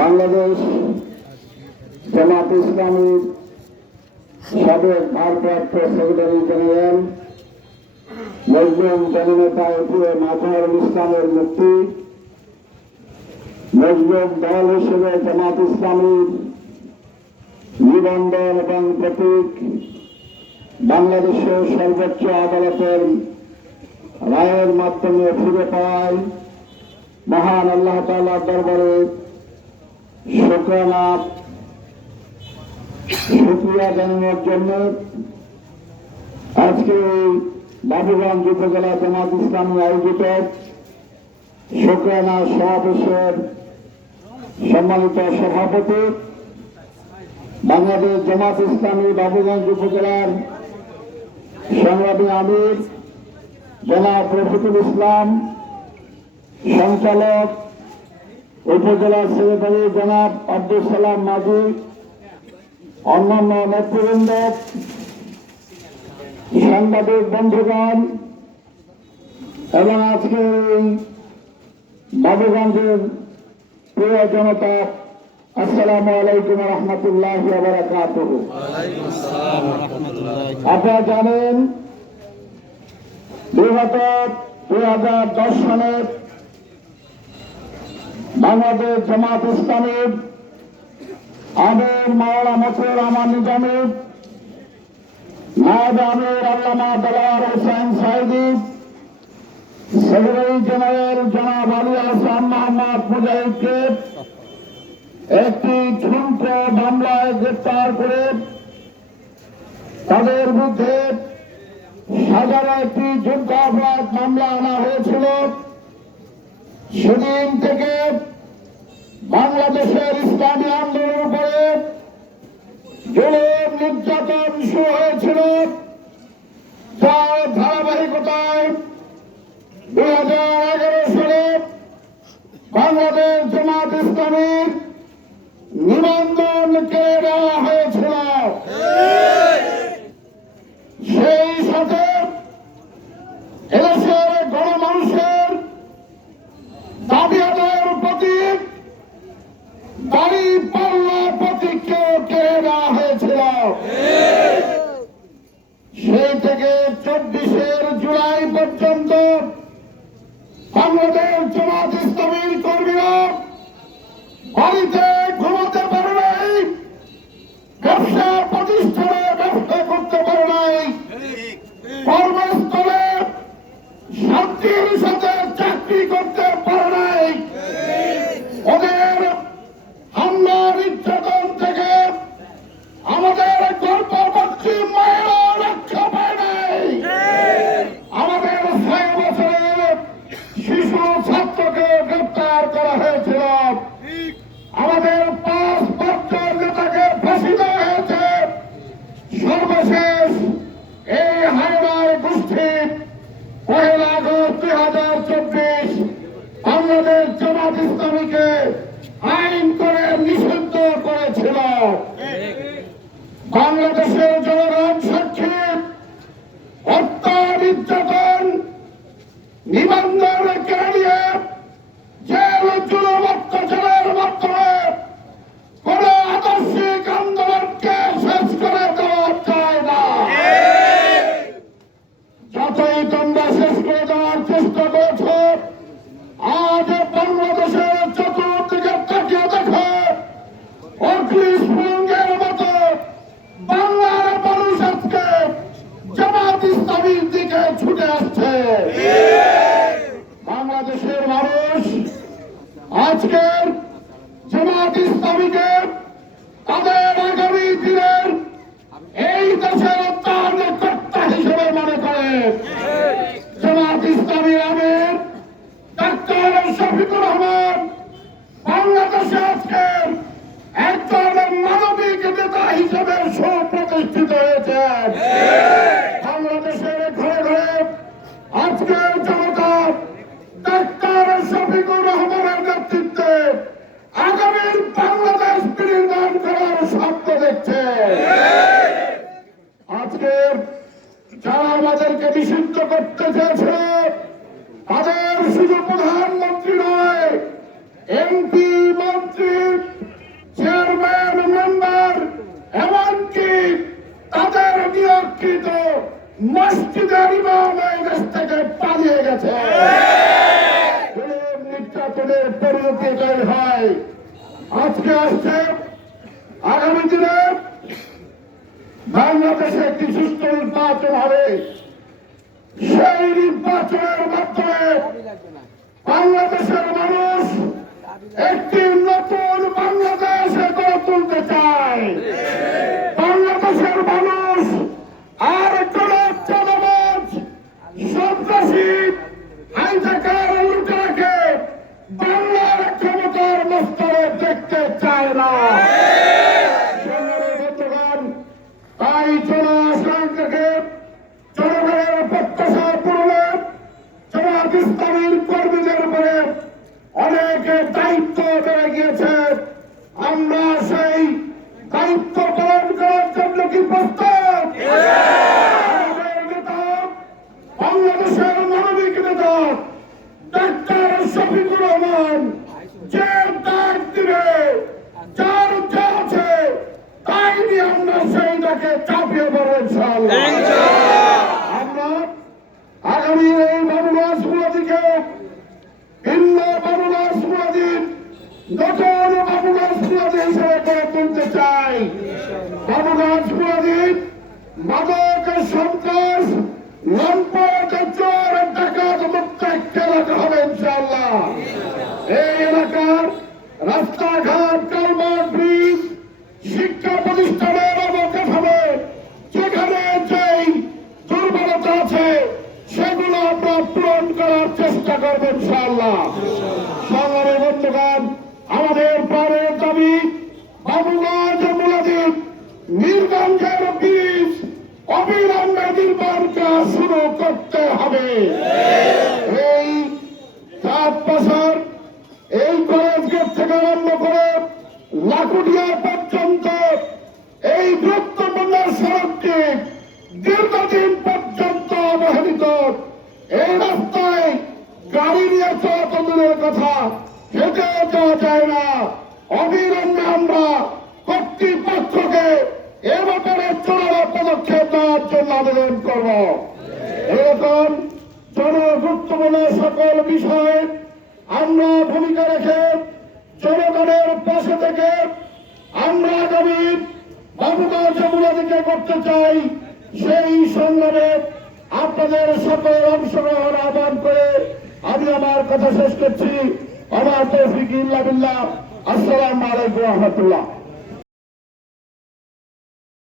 বাংলাদেশ জামাত ইসলামীর সাবেক ভারপ্রাপ্ত সেক্রেটারি জেনারেল, মজলুম জননেতা এটিএ মাজহারুল ইসলামের মুক্তি, মজলুম দল হিসেবে জামাত ইসলামীর নিবন্ধন এবং প্রতীক বাংলাদেশের সর্বোচ্চ আদালতের রায়ের মাধ্যমে ফিরে পায় মহান আল্লাহ তাআলার দরবারে শুক্রানা শুক্রিয়া জানানোর জন্য আজকে বাবুগঞ্জ উপজেলা জামাত ইসলামী আয়োজিত শুক্রানা সমাবেশের সম্মানিত সভাপতি বাংলাদেশ জামাত ইসলামী বাবুগঞ্জ উপজেলার সংগ্রামী আমির জনাব রফিকুল ইসলাম সঞ্চালক উপজেলা সেক্রেটারি জনাব আব্দুল সালাম মাঝি অন্যান্য নেতৃবৃন্দ সাংবাদিক বন্ধুগণ এবং আজকের এই বাবুগঞ্জের প্রিয় জনতা আসসালামু আলাইকুম রহমতুল্লাহ আপনারা জানেন বিগত দুই হাজার দশ সালের বাংলাদেশ জামাত ইসলামের আমির মাওলা মসুর রহমান নিজামী, নায়ব আমির আল্লামা দেলাওয়ার হোসেন সাইদি, সেক্রেটারি জেনারেল জনাব আলী আহসান মোহাম্মদ মুজাহিদকে একটি ঝুঁক মামলায় গ্রেপ্তার করে তাদের বিরুদ্ধে মামলা আনা হয়েছিল। সেদিন থেকে বাংলাদেশের ইসলামী আন্দোলন উপরে জুলুম, নির্যাতন শুরু হয়েছিল। যার ধারাবাহিকতায় দুই হাজার এগারো সালে বাংলাদেশ জামাত ইসলামীর নিবন্ধন কেড়ে দেওয়া হয়েছিল সেই সাথে এদেশের গণমানুষের দাবি আদায়ের প্রতীক দাড়ি পাল্লা হয়েছিল। সেই থেকে চব্বিশের জুলাই পর্যন্ত বাংলাদেশ জামাত ইসলামীর কর্মীরা বাড়িতে ইসলামীকে জামাত ইসলামীকে তাদের নিষিদ্ধ করতে চেয়েছে, তাদের শুধু প্রধানমন্ত্রী নয়, এমপি মন্ত্রী চেয়ারম্যান মেম্বার এমনকি তাদের নিয়োগকৃত মসজিদের ইমাম এই দেশ থেকে পালিয়ে গেছে। নির্যাতনের পরিণতি এটাই হয়। আজকে আসছে, আগামী দিনে বাংলাদেশে একটি সুস্থ নির্বাচন হবে। সেই নির্বাচনের মাধ্যমে বাংলাদেশের মানুষ একটি নতুন বাংলাদেশে গড়ে তুলতে চায়। বাংলাদেশের মানুষ আর কোন চালাবাজ সন্ত্রাসী, হাইজাকার লুটেরাকে বাংলার ক্ষমতার মস্তরে দেখতে চায় না। চাই। বাবুগঞ্জ গুলাদি মাদক সন্ত্রাস, লম্পট চোর ডাকাত মুক্ত একটা এলাকা হবে ইনশাল্লাহ এই এলাকার রাস্তাঘাট এই সাত বছর এই কলেজ গেট থেকে আরম্ভ করে লাকুডিয়া পর্যন্ত এই গুরুত্বপূর্ণ সড়কটি দীর্ঘদিন পর্যন্ত অবহেলিত। এই রাস্তায় গাড়ি নিয়ে চলাচল দূরের কথা হেঁটে যাওয়া যায় না। অবিলম্বে আমরা কর্তৃপক্ষকে এ ব্যাপারে চূড়ান্ত পদক্ষেপ নেওয়ার জন্য আবেদন করব। এরকম জনগুরুত্বপূর্ণ সকল বিষয়ে আমরা ভূমিকা রেখে জনগণের পাশে থেকে আমরা আগামী বাবুগঞ্জ করতে চাই। সেই সংগ্রামে আপনাদের সকল অংশগ্রহণ আহ্বান করে আমি আমার কথা শেষ করছি। আমার তৌফিক ইল্লা আসসালামু আলাইকুম রহমতুল্লাহ।